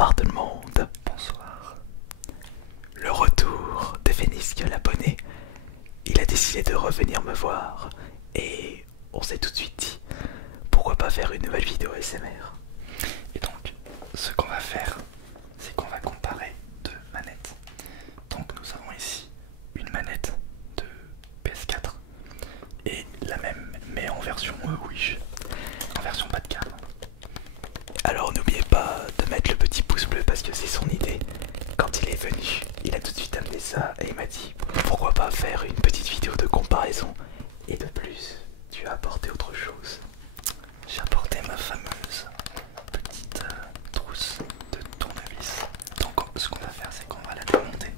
Bonsoir tout le monde. Bonsoir. Le retour de Phénisque l'abonné. Il a décidé de revenir me voir et on s'est tout de suite dit pourquoi pas faire une nouvelle vidéo SMR. Et donc, ce qu'on va faire, c'est qu'on va comparer deux manettes. Donc nous avons ici une manette de PS4 et la même mais en version Wish, en version bas de gamme. Alors n'oubliez pas de mettre le petit pouce bleu parce que c'est son idée. Quand il est venu, il a tout de suite amené ça et il m'a dit pourquoi pas faire une petite vidéo de comparaison. Et de plus, tu as apporté autre chose. J'ai apporté ma fameuse petite trousse de tournevis. Donc ce qu'on va faire, c'est qu'on va la démonter.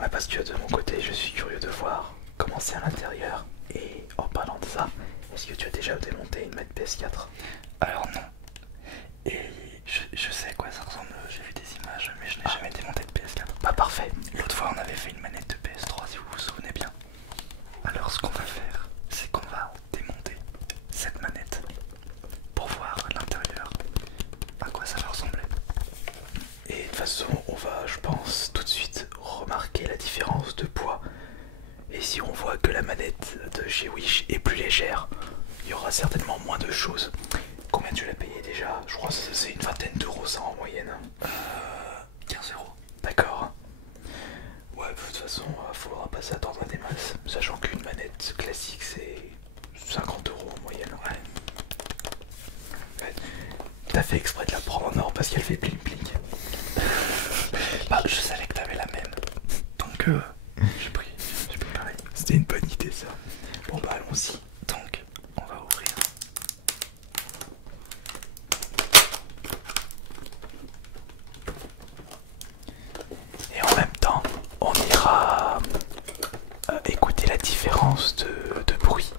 Ouais, parce que de mon côté, je suis curieux de voir comment c'est à l'intérieur. Et en parlant de ça, est-ce que tu as déjà démonté une manette PS4? Alors non. Et je sais à quoi ça ressemble, j'ai vu des images, mais je n'ai jamais démonté de PS4. Bah parfait. L'autre fois on avait fait une manette de PS3 si vous vous souvenez bien. Alors ce qu'on va faire, c'est qu'on va démonter cette manette pour voir à l'intérieur à quoi ça va ressembler. Et de toute façon, on va, je pense, tout de suite remarquer la différence de poids. Et si on voit que la manette de chez Wish est plus légère, il y aura certainement moins de choses. Combien tu l'as payé déjà? Je crois que c'est une vingtaine d'euros ça en moyenne. 15 euros. D'accord. Ouais, de toute façon, faudra pas s'attendre à des masses. Sachant qu'une manette classique c'est 50 euros en moyenne. Ouais. T'as fait exprès de la prendre en or parce qu'elle fait bling bling. Bah je savais que t'avais la même. Donc j'ai pris pareil. C'était une bonne idée ça. Bon bah allons-y. Donc on va ouvrir. Et en même temps, on ira écouter la différence de bruit.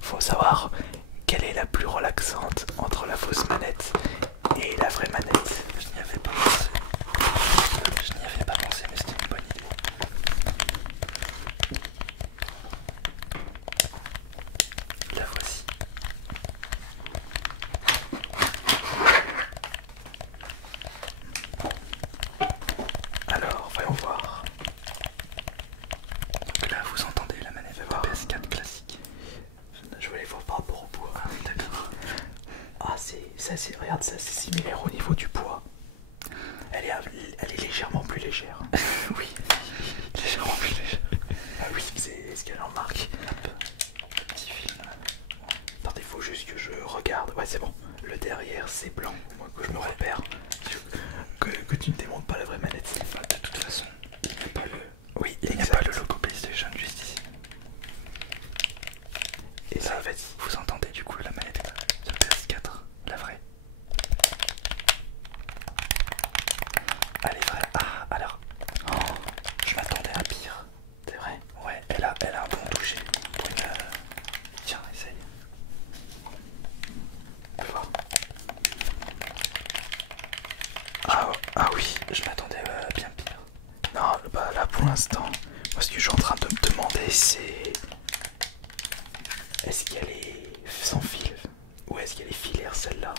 Faut savoir quelle est la plus relaxante entre la fausse manette et la vraie manette. Je n'y avais pas pensé. Je n'y avais pas pensé, mais c'était une bonne idée. La voici. Alors, voyons voir. Donc là, vous entendez la manette de PS4 classique. Je voulais voir par rapport au poids. Ah oui, d'accord. Ah, regarde, ça c'est similaire au niveau du poids. Elle est légèrement plus légère. Oui, légèrement plus léger. Ah oui, c'est ce qu'elle en marque. Petit film. Attendez, faut juste que je regarde. Ouais, c'est bon. Le derrière, c'est blanc. Moi, que je me repère. Que tu ne démontes pas la vraie manette. Bah, de toute façon, il n'y a pas le... Oui, il n'y a pas le logo PlayStation juste ici. Et ça, Là, en fait, vous entendez du coup la manette de PS4, la vraie. Elle est vraie. Ah, alors, je m'attendais à pire. c'est vrai. Ouais, elle a un bon toucher pour une... Tiens, essaye. On peut voir. Ah oui. Je m'attendais à bien pire. Non, bah là pour l'instant, moi ce que je suis en train de me demander c'est est-ce qu'elle est sans fil ou est-ce qu'elle est filaire celle-là?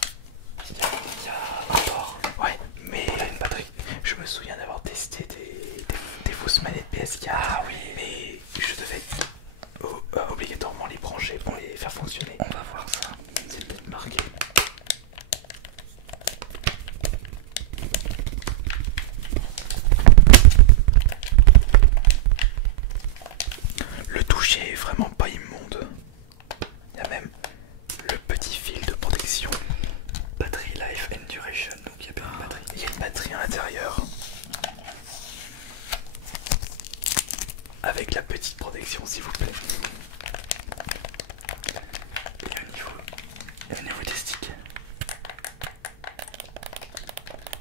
Il y a un port. Ouais, mais Elle a une batterie. je me souviens d'avoir testé des fausses manettes PS4. Ah oui. Mais je devais obligatoirement les brancher pour les faire fonctionner. On va voir ça. C'est peut-être marqué. Le toucher est vraiment pas immonde. Il y a même le petit fil de protection. Battery life and duration, donc il y a bien une batterie. Il y a une batterie à l'intérieur. Avec la petite protection s'il vous plaît. Et au niveau des sticks,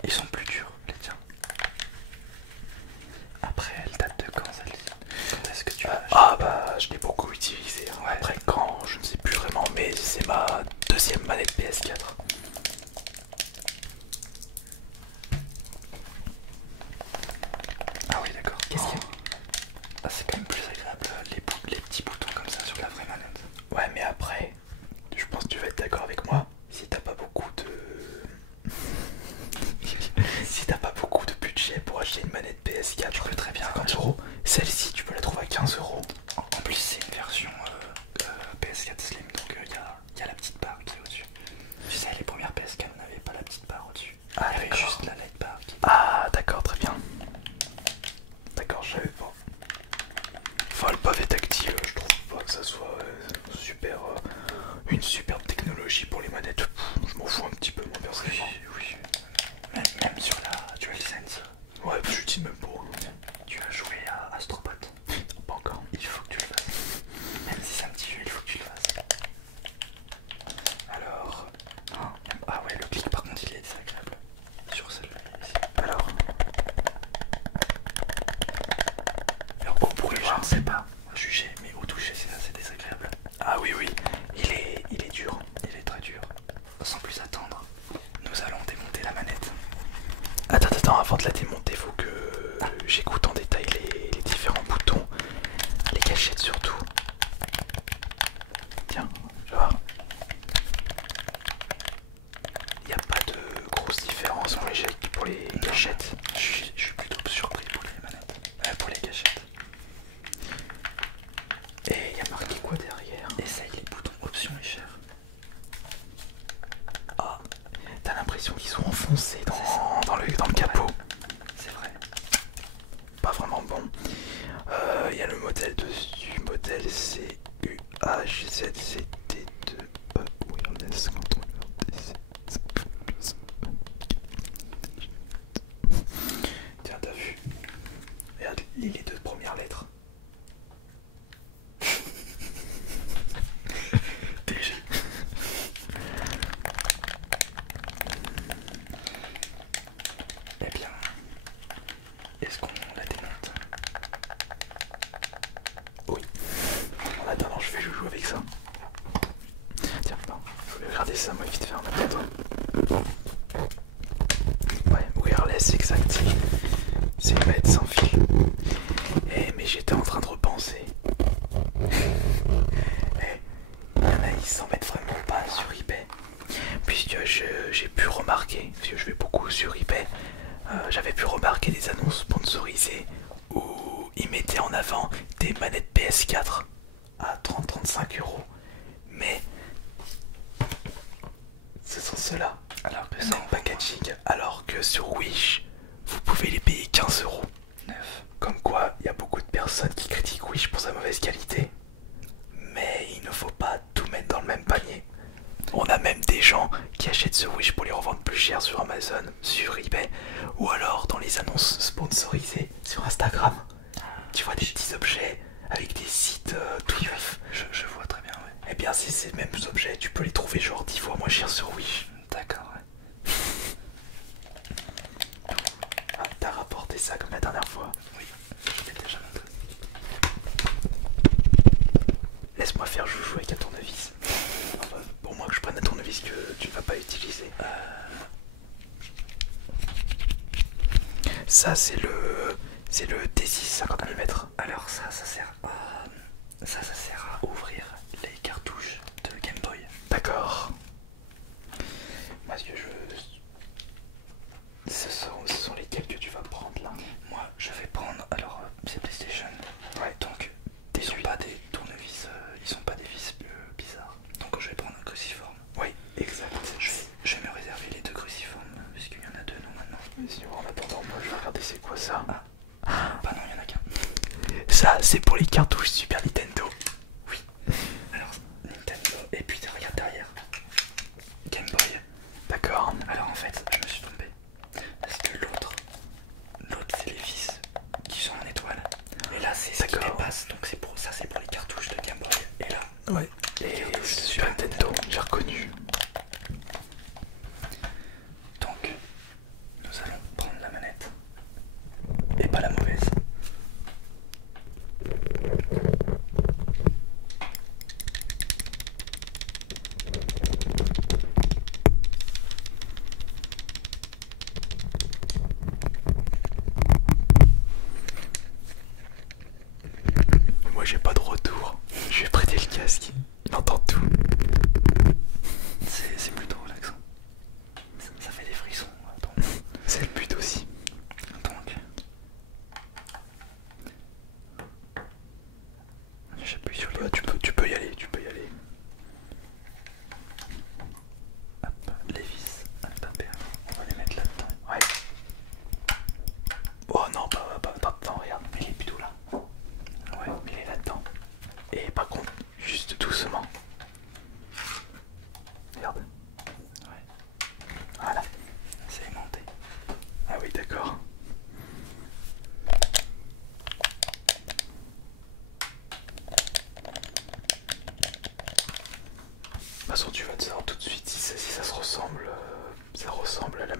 ils sont plus durs, les tiens. Après, elle date de quand celle-ci? Quand est-ce que tu as... Ah bah je l'ai beaucoup utilisé. Hein. Ouais. Après quand, je ne sais plus vraiment, mais c'est ma deuxième manette PS4. Ah oui, d'accord. Qu'est-ce qu'il y a? Ah, c'est quand même plus agréable les petits boutons comme ça sur la vraie manette. Ouais mais après, je pense que tu vas être d'accord avec moi. Si t'as pas beaucoup PS4, je peux très bien 50 €. Celle-ci, tu peux la trouver à 15 €. En plus, c'est une version PS4 Slim, donc il y a la petite barre qui est au-dessus. Tu sais, les premières PS4 n'avaient pas la petite barre au-dessus. Ah, il y avait d'accord. juste la light bar qui... Ah, d'accord, très bien. D'accord, je savais pas. Enfin, le pavé tactile, je trouve pas que ça soit super, une superbe technologie pour les manettes. Je m'en fous un petit peu, moi, personnellement. Oui. Même sur la DualSense. Ouais, je dis même pas. Tu as joué à Astrobot. Pas encore. Il faut que tu le fasses. Même si c'est un petit jeu, il faut que tu le fasses. Alors... Ah ouais, le clic par contre il est désagréable. Sur celle-là ici. Alors Au bruit, je ne sais pas juger, mais au toucher c'est assez désagréable. ah oui, oui, il est dur. Il est très dur. Sans plus attendre, nous allons démonter la manette. Attends, avant de la démonter, faut que j'écoute en détail les différents boutons, les gâchettes surtout. Tiens, je vais voir. Il n'y a pas de grosse différence pour les gâchettes. Je suis plutôt surpris pour les manettes. Pour les gâchettes. Et il y a marqué quoi derrière? Essaye les boutons options et cher. Ah, t'as l'impression qu'ils sont enfoncés dans le capot. C'est vrai. Pas vraiment bon. Il y a le modèle dessus, modèle CUHZZT2 Wireless Control DC. Tiens, t'as vu? Regarde, lis les deux premières lettres. Déjà. Eh bien, est-ce qu'on la démonte? Oui. En attendant, je vais jouer avec ça. Tiens, non, je voulais regarder ça, moi, vite fait en attendant. Ouais, wireless, exact. C'est une manette sans fil. Mais j'étais en train de repenser. Il y en a, ils s'en mettent vraiment pas sur eBay. Puisque j'ai pu remarquer, parce que je vais beaucoup sur eBay, j'avais pu remarquer des annonces sponsorisées où ils mettaient en avant des manettes PS4 à 30-35 €. Mais ce sont ceux-là. Alors que C'est ça en packaging. Alors que sur Wish, vous pouvez les payer 15 €. neuf. Comme quoi, il y a beaucoup de personnes qui critiquent Wish pour sa mauvaise qualité. Mais il ne faut pas tout mettre dans le même panier. On a même des gens qui achètent ce Wish pour les revendre plus cher sur Amazon, sur eBay, ou alors dans les annonces sponsorisées sur Instagram. Tu vois des petits objets avec des sites tout neufs. Je vois très bien, ouais. Eh bien, c'est ces mêmes objets, tu peux les trouver genre 10 fois moins cher sur Wish. D'accord, ouais. Ah, t'as rapporté ça comme la dernière fois. Oui, je l'ai déjà montré. Laisse-moi faire joujou avec un tournevis. Pour moi que je prenne un tournevis que tu ne vas pas utiliser. Ça c'est le D6 50 mm. Alors ça sert à ouvrir les cartouches de Game Boy. D'accord. Moi ce que je... Ce sont lesquels que tu vas prendre là? Moi je vais prendre, alors c'est PlayStation. Ouais. Donc ils sont pas des tournevis, ils sont pas des vis bizarres. Donc je vais prendre un cruciforme. Oui, exact. Je vais me réserver les deux cruciformes, puisqu'il y en a deux non maintenant. Sinon en attendant, moi je vais regarder c'est quoi ça. Bah non, il y en a qu'un. Ça c'est pour les cartouches Super Nintendo. Oui. Alors Nintendo, et puis regarde derrière. Game Boy. D'accord. Alors en fait, je me suis trompé. Parce que l'autre c'est les vis qui sont en étoile. Et là c'est ce qui dépasse, donc c'est pour ça, c'est pour les cartouches de Game Boy. Et là, Ouais. Et Super Nintendo, j'ai reconnu. donc nous allons prendre la manette. Et pas la mauvaise.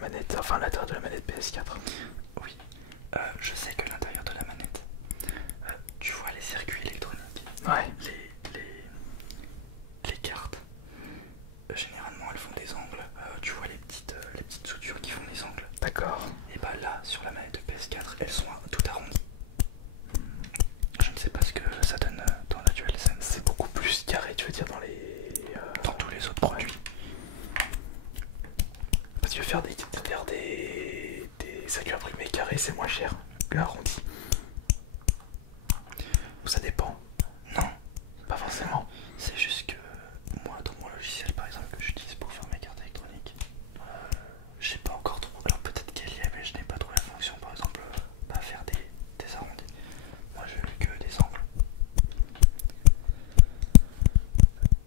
manette, enfin l'intérieur de la manette PS4. Oui, je sais que l'intérieur de la manette, tu vois les circuits électroniques, Ouais. les cartes, généralement elles font des angles, tu vois les petites soudures qui font des angles. D'accord. Et bah là, sur la manette de PS4, elles sont tout arrondies. Je ne sais pas ce que ça donne dans la DualSense. C'est beaucoup plus carré, tu veux dire, dans les... Dans tous les autres produits. Parce que faire des circuits imprimés carrés, c'est moins cher que arrondi. Ou ça dépend. Non, Pas forcément. c'est juste que moi, dans mon logiciel par exemple que j'utilise pour faire mes cartes électroniques, je sais pas encore trop. Alors peut-être qu'elle y est, mais je n'ai pas trop la fonction par exemple, pas faire des arrondis. Moi je veux que des angles.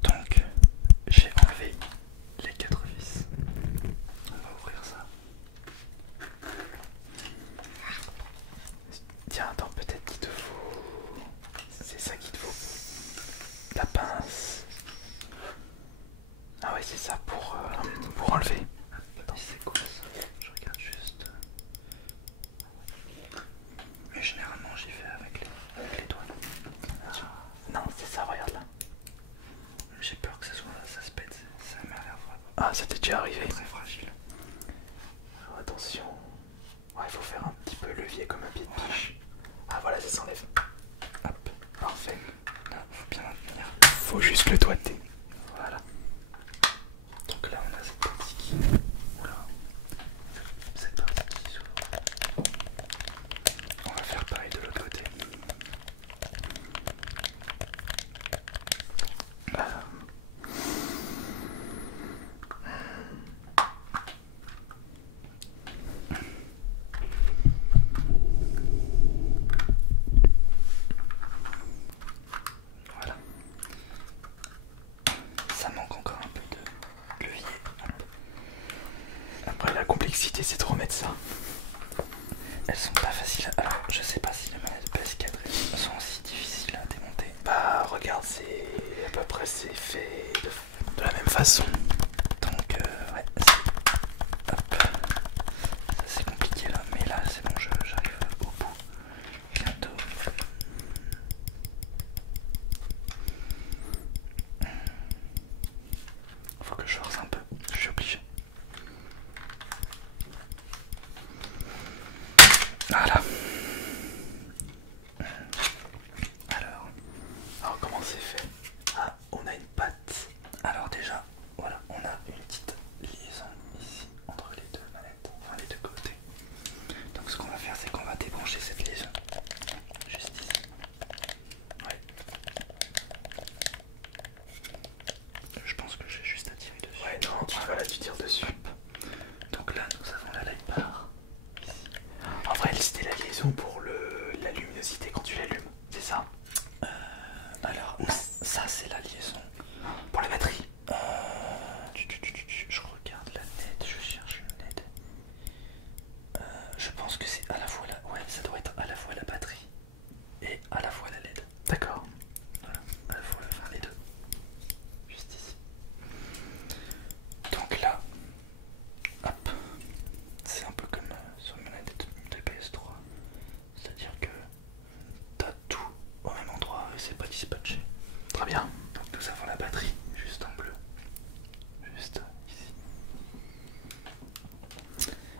Donc j'ai enlevé les 4 vis. On va ouvrir ça. Tiens, attends, peut-être qu'il te faut... C'est ça qu'il te faut. La pince. Ah ouais, c'est ça pour enlever. Attends, c'est quoi ça? Je regarde juste. Mais généralement j'y fais avec les doigts. Non, c'est ça, regarde là. J'ai peur que ça se pète. Ça m'a l'air vraiment Ah, ça t'est déjà arrivé. très fragile. Alors attention. Ouais, il faut faire un petit peu levier comme un pied de biche. Ah voilà, ça s'enlève. Hop, parfait. Là, faut bien maintenir. Faut juste le doigter. Voilà. Donc là, on a cette partie qui. Oula. Cette partie qui s'ouvre. On va faire pareil de l'autre côté. Voilà. Ça manque encore un peu de levier. Hop. Après, la complexité, c'est de remettre ça. Elles sont pas faciles à... Alors, je sais pas si les manettes PS4 elles sont aussi difficiles à démonter. Bah, regarde, c'est à peu près c'est fait de la même façon. Donc, ouais, hop. Ça c'est compliqué là, mais là c'est bon, j'arrive au bout. Bientôt. Faut que je force un peu, je suis obligé. Voilà. Alors, comment c'est fait? Ah, on a une patte. Alors déjà, voilà, on a une petite liaison ici entre les deux manettes, enfin les deux côtés. Donc ce qu'on va faire, c'est qu'on va débrancher cette liaison. Juste ici. Ouais. Je pense que j'ai juste à tirer dessus. Ouais, non, tu tires dessus. Donc là, nous avons la light bar. En vrai, c'était la liaison pour la luminosité quand tu l'allumes, c'est ça? Alors, non, ça c'est la liaison. Pour la batterie. Je regarde la LED, je cherche une LED. Je pense que c'est à la fois la... Ouais, ça doit être à la fois la batterie et à la fois la LED. D'accord. Voilà, à la fois, enfin les deux. Juste ici. Donc là, hop, c'est un peu comme sur une manette de PS3. C'est-à-dire que t'as tout au même endroit et c'est pas dispatché. Très bien. Donc nous avons la batterie juste en bleu. Juste ici.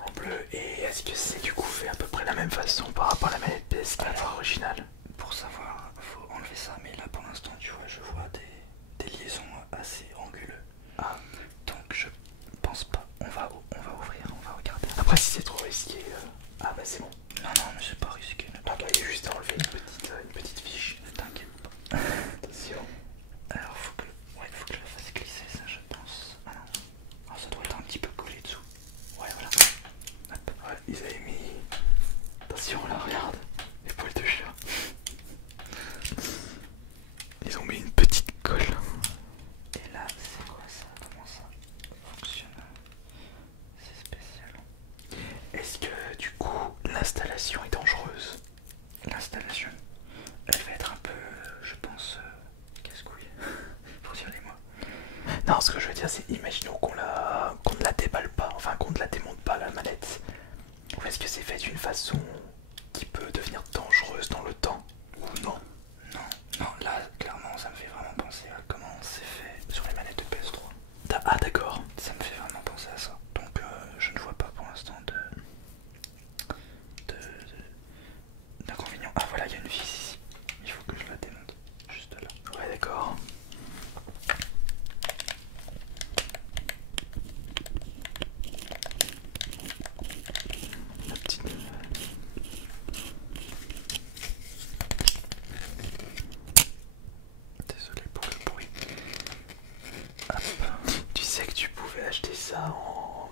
En bleu. Et est-ce que c'est du coup fait à peu près la même façon par rapport à la manette PS4 originale? Pour savoir, faut enlever ça, mais là pour l'instant tu vois, je vois des liaisons assez anguleuses. Ah. Donc je pense pas. On va ouvrir, on va regarder. Après, si c'est trop risqué... Ah bah c'est bon. Non, non, mais c'est pas risqué. Ne Ah bah, il y a juste à enlever une petite fiche. t'inquiète pas. Attention. Alors faut que je le fasse glisser ça, je pense. Ah non. Ah, ça doit être un petit peu collé dessous. Ouais, voilà. Hop. Ouais, ils avaient mis... Attention là, regarde. Les poils de chat. Ils ont mis une petite colle. Et là, c'est quoi ça? Comment ça fonctionne? C'est spécial. Est-ce que du coup l'installation est dangereuse? L'installation, elle va être un peu, je pense, casse-couille. Pour dire les mots. Non, ce que je veux dire, c'est imaginons qu'on ne la déballe pas, enfin qu'on ne la démonte pas la est-ce que c'est fait d'une façon qui peut devenir dangereuse dans le temps ou non? Non, non, là clairement ça me fait vraiment penser à comment c'est fait sur les manettes de PS3. Ah d'accord. Ça me fait vraiment penser à ça. Donc je ne vois pas pour l'instant d'inconvénient. Ah voilà, il y a une vis ici. Il faut que je la démonte. Juste là. Ouais d'accord. La petite... Désolé pour le bruit. Hop. Tu sais que tu pouvais acheter ça en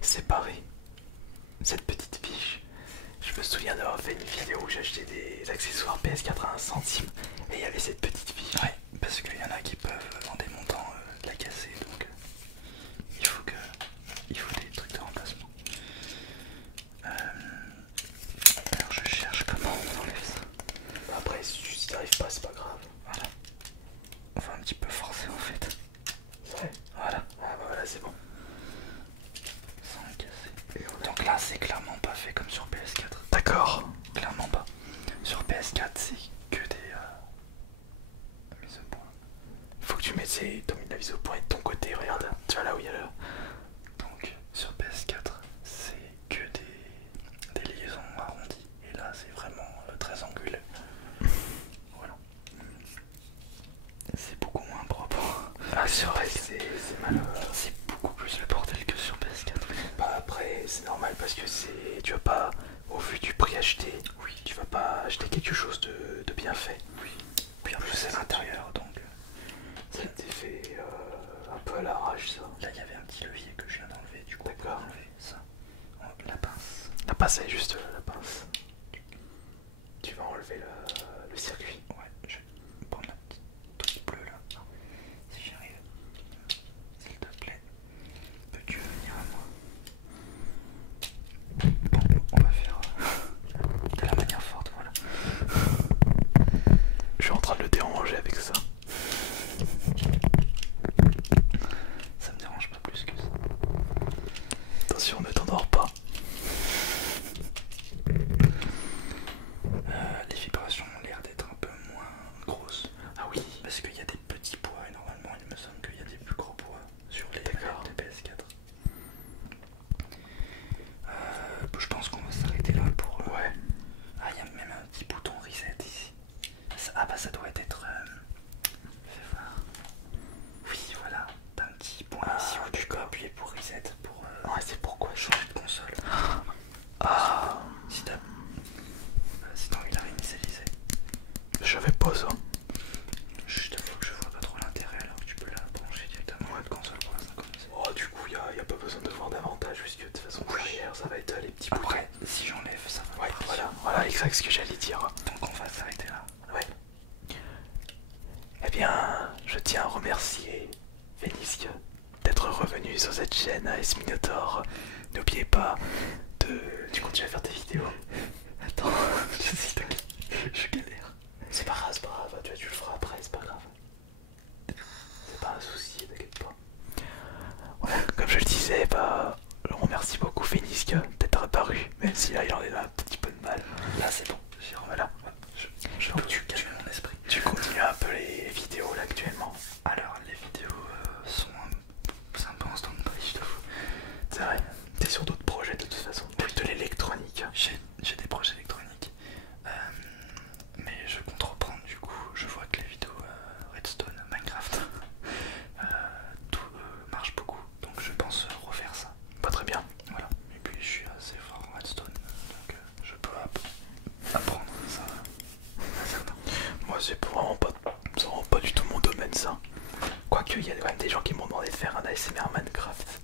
séparé. Cette petite fiche. Je me souviens d'avoir fait une vidéo où j'achetais des accessoires PS4 à 1 centime et il y avait cette petite fiche. Ouais, parce qu'il y en a qui peuvent en démontant la casser, donc il faut des trucs de remplacement. Alors je cherche comment on enlève ça. Après si tu n'y arrives pas c'est pas grave. Voilà. On va un petit peu forcer en fait. Ouais. Voilà. Ah bah voilà c'est bon. Sans le casser. Donc là c'est clairement pas fait comme sur PS4. D'accord. Clairement pas. Sur PS4 c'est que des mises au point. Faut que tu mettes t'as mis la vis au point de ton côté, regarde. Tu vois là où il y a le... Donc sur PS4 c'est que des liaisons arrondies. Et là c'est vraiment très anguleux. Voilà. C'est beaucoup moins propre. Ah c'est vrai, c'est malheureux. C'est beaucoup plus le bordel que sur PS4. Bah après c'est normal parce que c'est... Tu vas pas, au vu du prix acheté, oui, tu vas pas acheter quelque chose de bien fait. Oui. Puis en plus c'est l'intérieur donc... Ça a été fait un peu à l'arrache ça. Là il y avait un petit levier que je viens d'enlever, du coup on D'accord. va enlever ça. La pince. La pince elle est juste la pince. Tu vas enlever le circuit. Ouais, je vais prendre la petite touche bleue là. Si j'y arrive. S'il te plaît. Peux-tu venir à moi? Bon, on va faire de la manière forte, voilà. Je suis en train de le déranger avec ça. Ça me dérange pas plus que ça. Attention, ne t'endors pas. Les vibrations ont l'air d'être un peu moins grosses. Ah oui. Parce qu'il y a des petits poids et normalement il me semble qu'il y a des plus gros poids sur les D'accord. manettes de PS4. Je pense qu'on va s'arrêter là pour... Ouais. Ah, il y a même un petit bouton reset ici. Ah bah ça doit être... Fais voir. Oui, voilà. T'as un petit point ici où tu peux appuyer pour reset, pour Ouais, c'est pourquoi changer de console. Ah. Si t'as envie de la réinitialiser. J'avais pas ça. Je t'avoue que je vois pas trop l'intérêt alors que tu peux la brancher directement à la console pour l'instant comme ça. Oh, du coup, y a pas besoin de voir davantage puisque de toute façon, derrière, ça va être les petits boutons. Après, si j'enlève ça va Ouais, partir. voilà, exact ce que j'allais dire. Donc on va s'arrêter là. Ouais. Eh bien, je tiens à remercier Vénisque d'être revenu sur cette chaîne AS Minotaur. N'oubliez pas de... Tu continues à faire tes vidéos? Attends, je galère. C'est pas grave, tu le feras après, c'est pas grave. C'est pas un souci, t'inquiète pas. Ouais, comme je le disais, bah, je remercie beaucoup Vénisque d'être apparu, même si là il en est là un petit peu de mal. Là c'est bon, Voilà. je Donc peux calmer mon esprit. tu continues un peu les vidéos là actuellement. Alors les vidéos sont un peu en stand-by, je t'avoue. C'est vrai, t'es sur d'autres projets de toute façon, de l'électronique. J'ai des projets électroniques, mais je compte reprendre du coup. Je vois que les vidéos Redstone, Minecraft, tout marche beaucoup, donc je pense refaire ça. Pas très bien. Voilà, et puis je suis assez fort en Redstone, donc je peux apprendre ça à certains. Moi c'est vraiment pas du tout mon domaine ça. Quoique il y a quand même des gens qui m'ont demandé de faire un ASMR Minecraft.